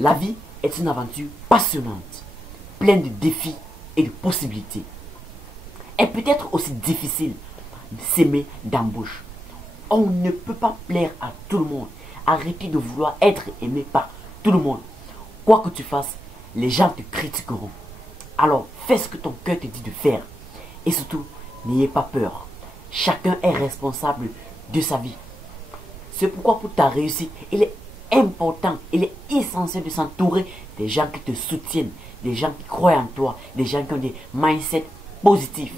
La vie est une aventure passionnante, pleine de défis et de possibilités. Elle peut être aussi difficile, semée d'embûches. On ne peut pas plaire à tout le monde. Arrêtez de vouloir être aimé par tout le monde. Quoi que tu fasses, les gens te critiqueront. Alors fais ce que ton cœur te dit de faire. Et surtout, n'ayez pas peur. Chacun est responsable de sa vie. C'est pourquoi pour ta réussite, il est important, il est essentiel de s'entourer des gens qui te soutiennent, des gens qui croient en toi, des gens qui ont des mindsets positifs.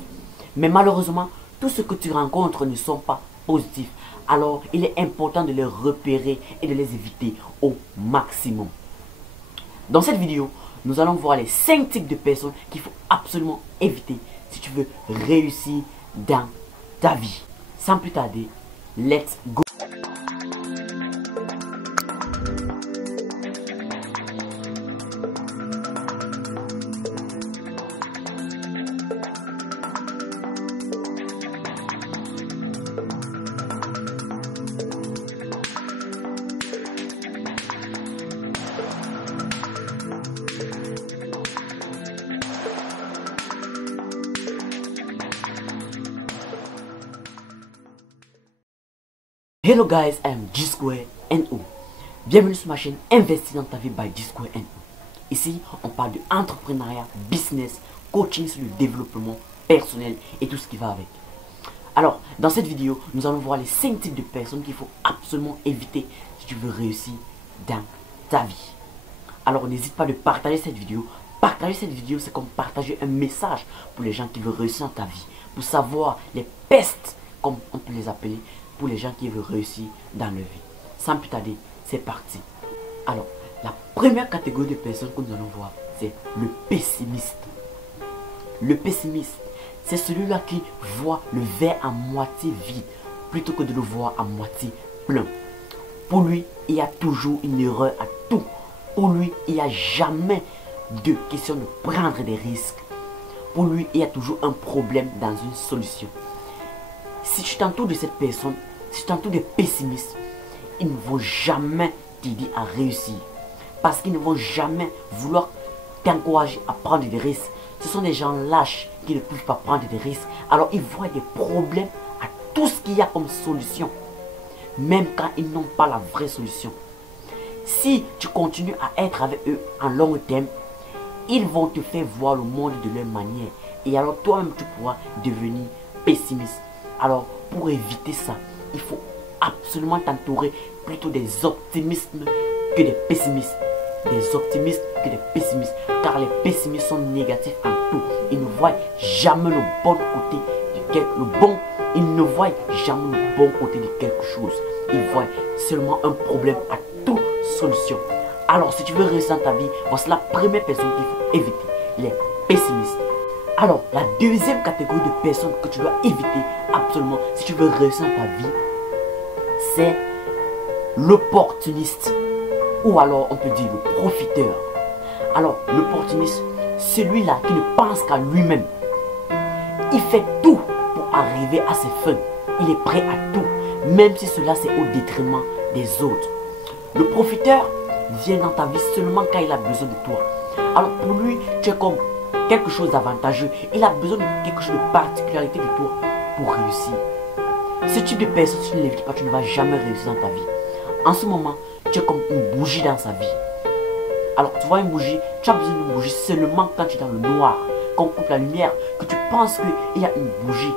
Mais malheureusement, tout ce que tu rencontres ne sont pas positifs. Alors, il est important de les repérer et de les éviter au maximum. Dans cette vidéo, nous allons voir les 5 types de personnes qu'il faut absolument éviter si tu veux réussir dans ta vie. Sans plus tarder, let's go! Hello guys, I am G-Square NO. Bienvenue sur ma chaîne Investir dans ta vie by G-Square NO. Ici, on parle de entrepreneuriat, business, coaching sur le développement personnel et tout ce qui va avec. Alors, dans cette vidéo, nous allons voir les 5 types de personnes qu'il faut absolument éviter si tu veux réussir dans ta vie. Alors, n'hésite pas de partager cette vidéo. Partager cette vidéo, c'est comme partager un message pour les gens qui veulent réussir dans ta vie. Pour savoir les pestes, comme on peut les appeler, pour les gens qui veulent réussir dans leur vie. Sans plus tarder, c'est parti. Alors, la première catégorie de personnes que nous allons voir, c'est le pessimiste. Le pessimiste, c'est celui-là qui voit le verre à moitié vide plutôt que de le voir à moitié plein. Pour lui, il y a toujours une erreur à tout. Pour lui, il n'y a jamais de question de prendre des risques. Pour lui, il y a toujours un problème dans une solution. Si tu t'entoures de cette personne, si tu t'entoures des pessimistes, ils ne vont jamais t'aider à réussir. Parce qu'ils ne vont jamais vouloir t'encourager à prendre des risques. Ce sont des gens lâches qui ne peuvent pas prendre des risques. Alors ils voient des problèmes à tout ce qu'il y a comme solution. Même quand ils n'ont pas la vraie solution. Si tu continues à être avec eux en long terme, ils vont te faire voir le monde de leur manière. Et alors toi-même tu pourras devenir pessimiste. Alors, pour éviter ça, il faut absolument t'entourer plutôt des optimistes que des pessimistes. Des optimistes que des pessimistes. Car les pessimistes sont négatifs en tout. Ils ne voient jamais le bon côté de ils ne voient jamais le bon côté de quelque chose. Ils voient seulement un problème à toute solution. Alors, si tu veux réussir dans ta vie, voici la première personne qu'il faut éviter. Les pessimistes. Alors, la deuxième catégorie de personnes que tu dois éviter absolument si tu veux réussir dans ta vie, c'est l'opportuniste. Ou alors, on peut dire le profiteur. Alors, l'opportuniste, celui-là qui ne pense qu'à lui-même. Il fait tout pour arriver à ses fins. Il est prêt à tout, même si cela c'est au détriment des autres. Le profiteur vient dans ta vie seulement quand il a besoin de toi. Alors, pour lui, tu es comme quelque chose d'avantageux. Il a besoin de quelque chose de particularité de toi pour réussir. Ce type de personne, si tu ne l'évites pas, tu ne vas jamais réussir dans ta vie. En ce moment, tu es comme une bougie dans sa vie. Alors, tu vois une bougie, tu as besoin d'une bougie seulement quand tu es dans le noir. Quand on coupe la lumière, que tu penses qu'il y a une bougie.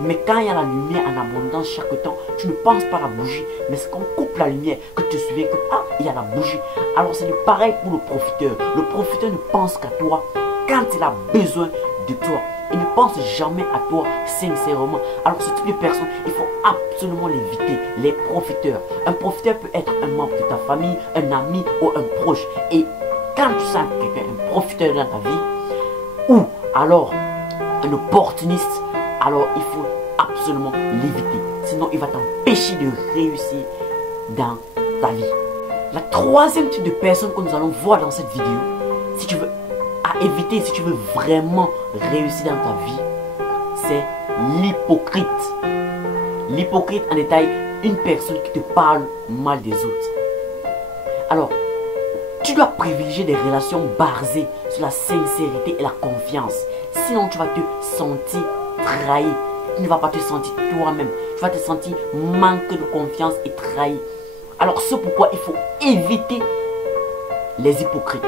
Mais quand il y a la lumière en abondance chaque temps, tu ne penses pas à la bougie. Mais c'est quand on coupe la lumière que tu te souviens que il y a la bougie. Alors c'est pareil pour le profiteur. Le profiteur ne pense qu'à toi quand il a besoin de toi. Il ne pense jamais à toi sincèrement. Alors ce type de personne, il faut absolument l'éviter. Les profiteurs. Un profiteur peut être un membre de ta famille, un ami ou un proche. Et quand tu sens quelqu'un, un profiteur dans ta vie, ou alors un opportuniste, alors il faut absolument l'éviter. Sinon il va t'empêcher de réussir dans ta vie. La troisième type de personne que nous allons voir dans cette vidéo, si tu veux éviter, si tu veux vraiment réussir dans ta vie, c'est l'hypocrite. L'hypocrite en détail, une personne qui te parle mal des autres. Alors, Tu dois privilégier des relations basées sur la sincérité et la confiance. Sinon, tu vas te sentir trahi. Tu ne vas pas te sentir toi-même. Tu vas te sentir manque de confiance et trahi. Alors, c'est pourquoi il faut éviter les hypocrites.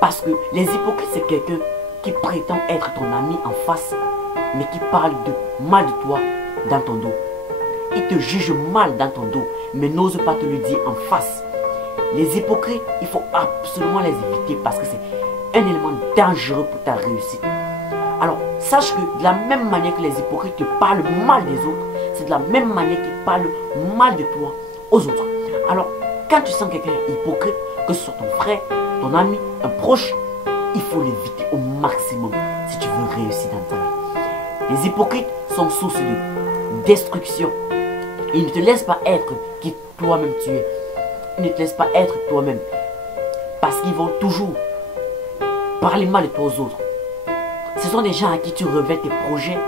Parce que les hypocrites, c'est quelqu'un qui prétend être ton ami en face, mais qui parle de mal de toi dans ton dos. Il te juge mal dans ton dos, mais n'ose pas te le dire en face. Les hypocrites, il faut absolument les éviter parce que c'est un élément dangereux pour ta réussite. Alors, sache que de la même manière que les hypocrites te parlent mal des autres, c'est de la même manière qu'ils parlent mal de toi aux autres. Alors, quand tu sens quelqu'un hypocrite, que ce soit ton frère, ton ami, un proche, il faut l'éviter au maximum si tu veux réussir dans ta vie. Les hypocrites sont source de destruction. Ils ne te laissent pas être qui toi-même tu es. Ils ne te laissent pas être toi-même. Parce qu'ils vont toujours parler mal de toi aux autres. Ce sont des gens à qui tu révèles tes projets,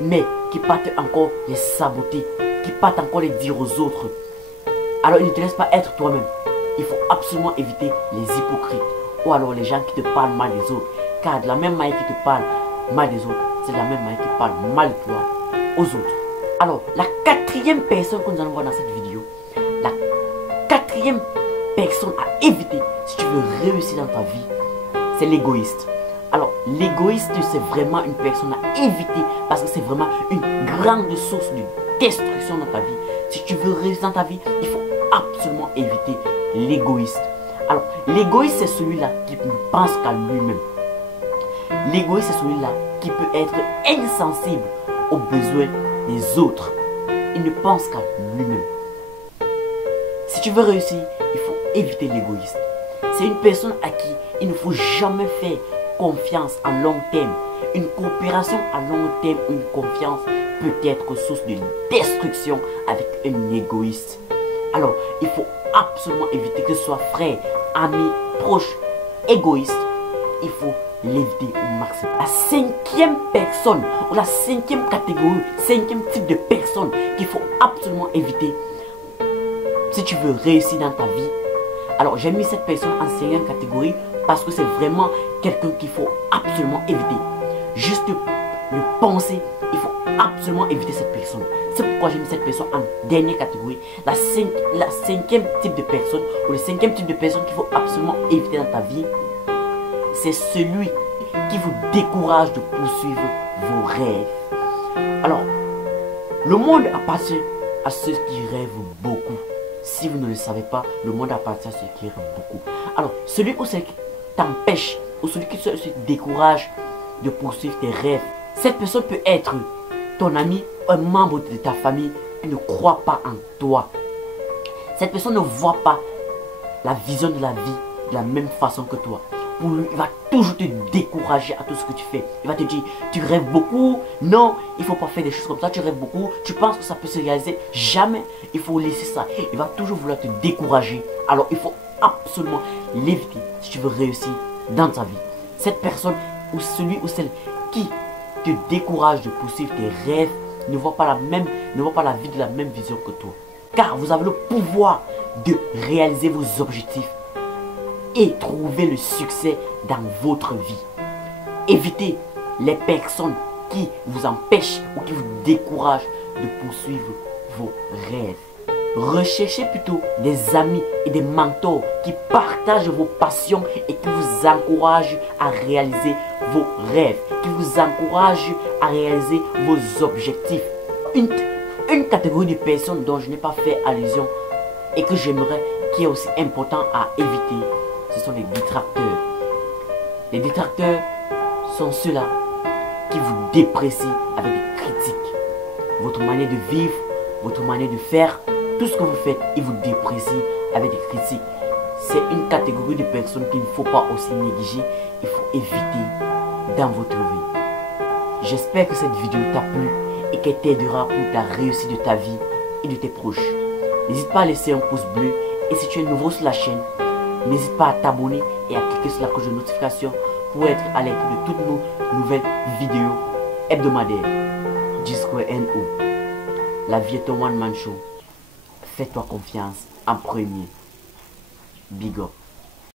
mais qui partent encore les saboter, qui partent encore les dire aux autres. Alors ils ne te laissent pas être toi-même. Il faut absolument éviter les hypocrites ou alors les gens qui te parlent mal des autres. Car de la même manière qu'ils te parlent mal des autres, c'est de la même manière qu'ils parlent mal de toi aux autres. Alors, la quatrième personne que nous allons voir dans cette vidéo, la quatrième personne à éviter si tu veux réussir dans ta vie, c'est l'égoïste. Alors, l'égoïste, c'est vraiment une personne à éviter parce que c'est vraiment une grande source de destruction dans ta vie. Si tu veux réussir dans ta vie, il faut absolument éviter l'égoïste. Alors, l'égoïste, c'est celui-là qui ne pense qu'à lui-même. L'égoïste, c'est celui-là qui peut être insensible aux besoins des autres. Il ne pense qu'à lui-même. Si tu veux réussir, il faut éviter l'égoïste. C'est une personne à qui il ne faut jamais faire confiance à long terme. Une coopération à long terme ou une confiance peut être source de destruction avec un égoïste. Alors, il faut absolument éviter que ce soit frère, ami, proche, égoïste. Il faut l'éviter au maximum. La cinquième personne, ou la cinquième catégorie, cinquième type de personne qu'il faut absolument éviter si tu veux réussir dans ta vie. Alors, j'ai mis cette personne en cinquième catégorie parce que c'est vraiment quelqu'un qu'il faut absolument éviter. Juste le penser, il faut absolument éviter cette personne. C'est pourquoi j'ai mis cette personne en dernière catégorie. La cinquième type de personne, ou le cinquième type de personne qu'il faut absolument éviter dans ta vie, c'est celui qui vous décourage de poursuivre vos rêves. Alors, le monde appartient à ceux qui rêvent beaucoup. Si vous ne le savez pas, le monde appartient à ceux qui rêvent beaucoup. Alors, celui ou celle qui t'empêche, ou celui qui se décourage de poursuivre tes rêves, cette personne peut être ton ami, un membre de ta famille qui ne croit pas en toi. Cette personne ne voit pas la vision de la vie de la même façon que toi. Pour lui, il va toujours te décourager à tout ce que tu fais. Il va te dire, tu rêves beaucoup, non, il ne faut pas faire des choses comme ça, tu rêves beaucoup, tu penses que ça peut se réaliser, jamais, il faut laisser ça. Il va toujours vouloir te décourager. Alors, il faut absolument l'éviter si tu veux réussir dans ta vie. Cette personne, ou celui ou celle qui te décourage de poursuivre tes rêves, ne voit pas la vie de la même vision que toi. Car vous avez le pouvoir de réaliser vos objectifs et trouver le succès dans votre vie. Évitez les personnes qui vous empêchent ou qui vous découragent de poursuivre vos rêves. Recherchez plutôt des amis et des mentors qui partagent vos passions et qui vous encouragent à réaliser vos rêves, qui vous encouragent à réaliser vos objectifs. Une catégorie de personnes dont je n'ai pas fait allusion et que j'aimerais, qui est aussi important à éviter, ce sont les détracteurs. Les détracteurs sont ceux-là qui vous déprécient avec des critiques. Votre manière de vivre, votre manière de faire, tout ce que vous faites, ils vous déprécient avec des critiques. C'est une catégorie de personnes qu'il ne faut pas aussi négliger. Il faut éviter dans votre vie. J'espère que cette vidéo t'a plu et qu'elle t'aidera pour ta réussite de ta vie et de tes proches. N'hésite pas à laisser un pouce bleu et si tu es nouveau sur la chaîne, n'hésite pas à t'abonner et à cliquer sur la cloche de notification pour être alerté de toutes nos nouvelles vidéos hebdomadaires. G2NO, la vie est un one-man show. Fais-toi confiance en premier. Big up.